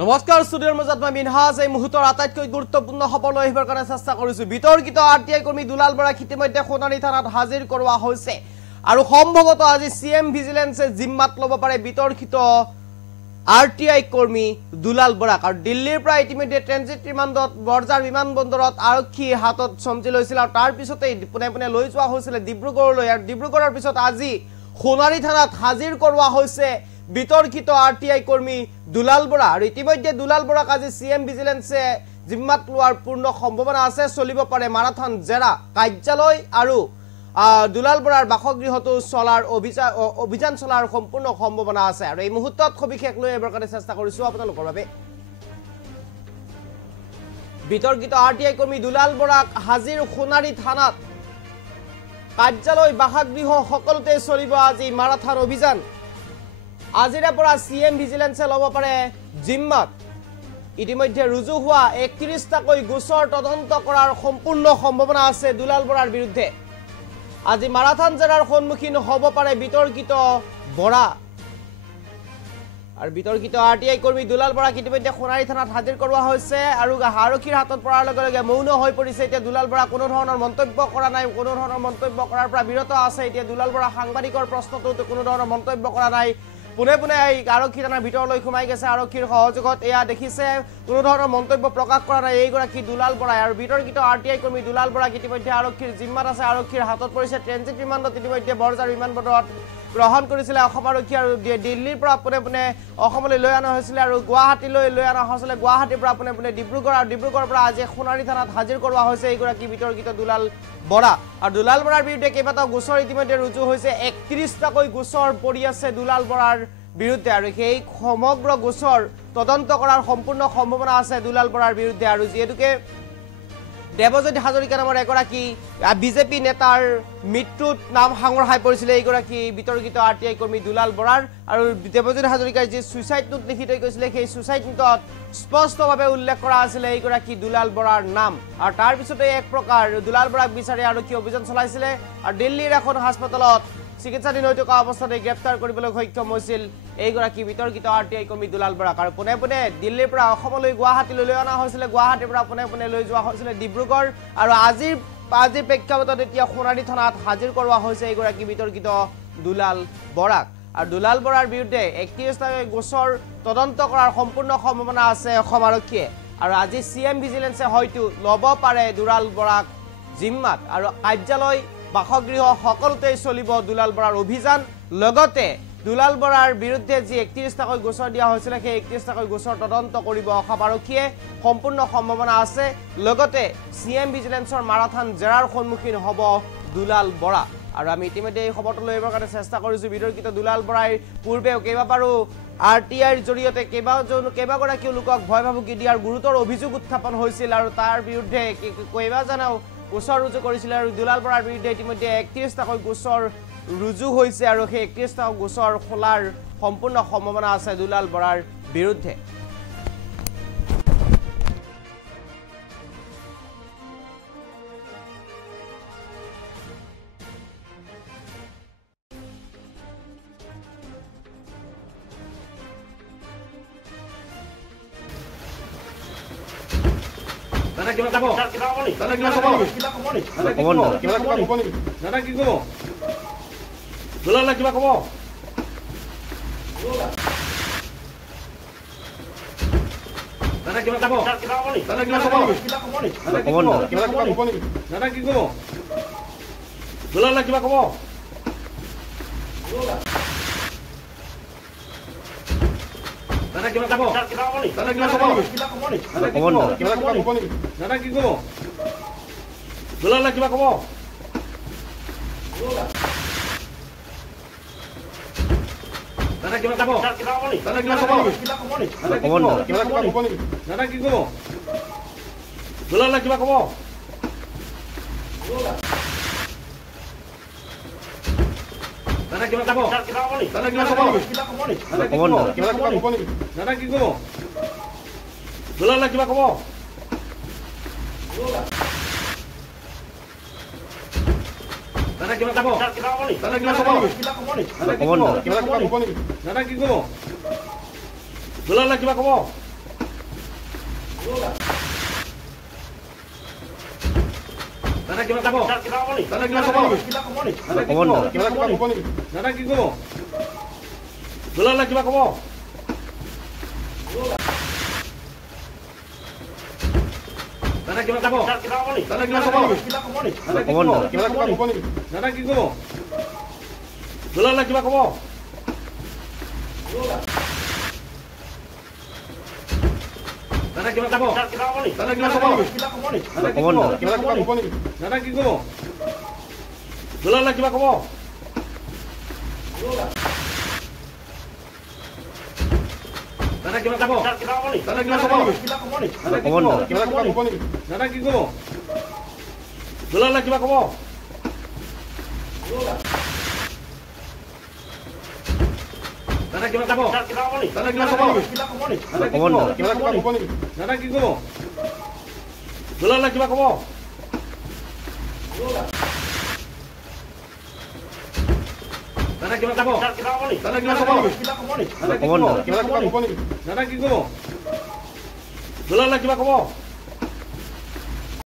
নমস্কাৰ ষ্টুডিঅ'ৰ মাজত মই মিনহাজ এই মুহূৰ্তৰ আটাইতকৈ গুৰুত্বপূৰ্ণ খবৰ লৈ আহিবৰ কাৰণে চেষ্টা কৰিছো। বিতৰ্কিত আৰটিআই কৰ্মী দুলাল বৰাক ইতিমধ্যে সোণাৰী থানাত হাজিৰ কৰোৱা হৈছে আৰু সম্ভৱতঃ আজি সিএম ভিজিলেন্সে জিম্মাত ল'ব পাৰে বিতৰ্কিত আৰটিআই কৰ্মী দুলাল বৰাক। আৰু দিল্লীৰ পৰা ইতিমধ্যে ট্ৰেনজিট ৰিমাণ্ডত বৰজাৰ বিমানবন্দৰত আৰক্ষী হাতত চমজি লৈছিল আৰু তাৰ পিছতেই পুনে পুনে লৈ যোৱা হৈছিল ডিব্ৰুগড়লৈ। আৰু ডিব্ৰুগড়ৰ পিছত আজি সোণাৰী থানাত হাজিৰ কৰোৱা হৈছে বিতৰ্কিত আৰটিআই কৰ্মী দুলাল বৰা। আৰু ইতিমধ্যে দুলাল বৰাক আজি সিএম ভিজিলেন্সে জিম্মাত লোৱাৰ পূৰ্ণ সম্ভাৱনা আছে। চলিব পাৰে মাৰাথন জেৰা কাৰ্যালয় আৰু দুলাল বৰাৰ বাসগৃহটো চলাৰ অভিযান চলাৰ সম্পূৰ্ণ সম্ভাৱনা আছে। আৰু এই মুহূৰ্তত সবিশেষ লৈ এবাৰ কাৰণে চেষ্টা কৰিছো আপোনালোকৰ বাবে। বিতৰ্কিত আৰটিআই কৰ্মী দুলাল বৰাক হাজিৰ সোণাৰী থানাত কাৰ্যালয় বাসগৃহ সকলোতে চলিব আজি মাৰাথন অভিযান। আজিৰে পৰা সিএম ভিজিলেন্সে ল'ব পাৰে জিম্মাত। ইতিমধ্যে ৰুজু হোৱা ৩১টাকৈ গোচৰ তদন্ত কৰাৰ সম্পূৰ্ণ সম্ভাৱনা আছে দুলাল বৰাৰ বিৰুদ্ধে। আজি মাৰাথন জেৰাৰ সন্মুখীন হ'ব পাৰে বিতৰ্কিত বৰা। আৰু বিতৰ্কিত আৰটিআই কৰ্মী দুলাল বৰাক ইতিমধ্যে সোণাৰী থানাত হাজিৰ কৰোৱা হৈছে আৰু আৰক্ষীৰ হাতত পৰাৰ লগে লগে মৌন হৈ পৰিছে। এতিয়া দুলাল বৰা কোনো ধৰণৰ মন্তব্য কৰা নাই, কোনো ধৰণৰ মন্তব্য কৰাৰ পৰা বিৰত আছে। এতিয়া দুলাল বৰা সাংবাদিকৰ প্ৰশ্নটোত কোনো ধৰণৰ মন্তব্য কৰা নাই। পুনে পুনে আৰক্ষী থানাৰ ভিতৰলৈ সোমাই গৈছে আৰক্ষীৰ সহযোগত। এয়া দেখিছে কোনো ধৰণৰ মন্তব্য প্ৰকাশ কৰা নাই এইগৰাকী দুলাল বৰাই। আৰু বিতৰ্কিত আৰটিআই কৰ্মী দুলাল বৰাক ইতিমধ্যে আৰক্ষীৰ জিম্মাত আছে, আৰক্ষীৰ হাতত পৰিছে। ট্ৰেনজিট ৰিমাণ্ডত ইতিমধ্যে বৰজাৰ বিমানবন্দৰত গ্ৰহণ কৰিছিলে অসম আৰক্ষী আৰু দিল্লীৰ পৰা পোনে পোনে অসমলৈ লৈ অনা হৈছিলে আৰু গুৱাহাটীলৈ লৈ অনা হৈছিলে। গুৱাহাটীৰ পৰা পোনে পোনে ডিব্ৰুগড় আৰু ডিব্ৰুগড়ৰ পৰা আজি সোণাৰী থানাত হাজিৰ কৰোৱা হৈছে এইগৰাকী বিতৰ্কিত দুলাল বৰা। আৰু দুলাল বৰাৰ বিৰুদ্ধে কেইবাটাও গোচৰ ইতিমধ্যে ৰুজু হৈছে। ৩১টাকৈ গোচৰ পৰি আছে দুলাল বৰাৰ বিৰুদ্ধে আৰু সেই সমগ্ৰ গোচৰ তদন্ত কৰাৰ সম্পূৰ্ণ সম্ভাৱনা আছে দুলাল বৰাৰ বিৰুদ্ধে। আৰু যিহেতুকে দেৱজ্যোতি হাজৰিকা নামৰ এগৰাকী বিজেপি নেতাৰ মৃত্যুত নাম সাঙুৰ পৰিছিলে এইগৰাকী বিতৰ্কিত আৰটিআই কৰ্মী দুলাল বৰাৰ। আৰু দেৱজ্যোতি হাজৰিকাই যি ছুইচাইড নোট লিখি থৈ গৈছিলে সেই ছুইচাইড নোটত স্পষ্টভাৱে উল্লেখ কৰা আছিলে এইগৰাকী দুলাল বৰাৰ নাম। আৰু তাৰ পিছতে এক প্ৰকাৰ দুলাল বৰাক বিচাৰি আৰক্ষী অভিযান চলাইছিলে আৰু দিল্লীৰ এখন হাস্পতালত চিকিৎসাধীন হৈ থকা অৱস্থাতে গ্ৰেপ্তাৰ কৰিবলৈ সক্ষম হৈছিল এইগৰাকী বিতৰ্কিত আৰটিআই কৰ্মী দুলাল বৰাক। আৰু পোনে পোনে দিল্লীৰ পৰা অসমলৈ গুৱাহাটীলৈ লৈ অনা হৈছিলে, গুৱাহাটীৰ পৰা পোনে পোনে লৈ যোৱা হৈছিলে ডিব্ৰুগড়। আৰু আজিৰ প্ৰেক্ষাপটত এতিয়া সোণাৰী থানাত হাজিৰ কৰোৱা হৈছে এইগৰাকী বিতৰ্কিত দুলাল বৰাক। আৰু দুলাল বৰাৰ বিৰুদ্ধে ৩১টাকৈ গোচৰ তদন্ত কৰাৰ সম্পূৰ্ণ সম্ভাৱনা আছে অসম আৰক্ষীয়ে। আৰু আজি সিএম ভিজিলেন্সে হয়তো ল'ব পাৰে দুলাল বৰাক জিম্মাত। আৰু কাৰ্যালয় বাসগৃহ সকলোতে চলিব দুলাল বৰাৰ অভিযান। লগতে দুলাল বৰাৰ বিৰুদ্ধে যি ৩১টাকৈ গোচৰ দিয়া হৈছিলে সেই ৩১টাকৈ গোচৰ তদন্ত কৰিব অসম আৰক্ষীয়ে সম্পূৰ্ণ সম্ভাৱনা আছে। লগতে সিএম ভিজিলেন্সৰ মাৰাথন জেৰাৰ সন্মুখীন হ'ব দুলাল বৰা। আৰু আমি ইতিমধ্যে এই খবৰটো লৈ আহিবৰ কাৰণে চেষ্টা কৰিছোঁ। বিতৰ্কিত দুলাল বৰাই পূৰ্বেও কেইবাবাৰো আৰটিআইৰ জৰিয়তে কেইবাগৰাকীও লোকক ভয় ভাবুকি দিয়াৰ গুৰুতৰ অভিযোগ উত্থাপন হৈছিল আৰু তাৰ বিৰুদ্ধে কেইবাজনেও গোচৰ ৰুজু কৰিছিলে। আৰু দুলাল বৰাৰ বিৰুদ্ধে ইতিমধ্যে ৩১টাকৈ গোচৰ ৰুজু হৈছে আৰু সেই ৩১টা গোচৰ খোলাৰ সম্পূৰ্ণ সম্ভাৱনা আছে দুলাল বৰাৰ বিৰুদ্ধে। দাদা কিবা কব দাদা কিবা কব দাদা কি কব দুলাল কিবা কব দাদা কিবা কব দাদা কিবা কব দাদা কি কব দাদা কি কব দুলাল কিবা কব দাদা কিবা কব দাদা কিবা কব দাদা কি কব দুলাল কিবা কব দাদা কিবা কব দাদা কিবা কব দাদা কি কব দুলাল কিবা কব দাদা কিবা কব দাদা কিবা কব দাদা কি কব দুলাল কিবা কব দাদা কিবা কব দাদা কিবা কব দাদা কি কব দুলাল কিবা কব দাদা কিবা খাব কিবা খাব নি দাদা কিবা খাব কিবা খাব নি দাদা কিবা খাব নি দাদা কি খাব দুলালে কিবা খাব দাদা কিবা খাব কিবা খাব নি দাদা কিবা খাব কিবা খাব নি দাদা কিবা খাব নি দাদা কি খাব দুলালে কিবা খাব দাদা কিবা খাব কিবা খাব নি দাদা কিবা খাব কিবা খাব নি দাদা কিবা খাব নি দাদা কি খাব দুলালে কিবা খাব দাদা কিবা খাব কিবা খাব নি দাদা কিবা খাব কিবা খাব নি দাদা কিবা খাব নি দাদা কি খাব দুলালে কিবা খাব দাদা কিবা খাব কিবা খাব নি দাদা কিবা খাব কিবা খাব নি দাদা কিবা খাব নি দাদা কি খাব দুলালে কিবা খাব দাদা কিবা খাব কিবা খাব নি দাদা কিবা খাব কিবা খাব নি দাদা কিবা খাব নি দাদা কি খাব দুলালে কিবা খাব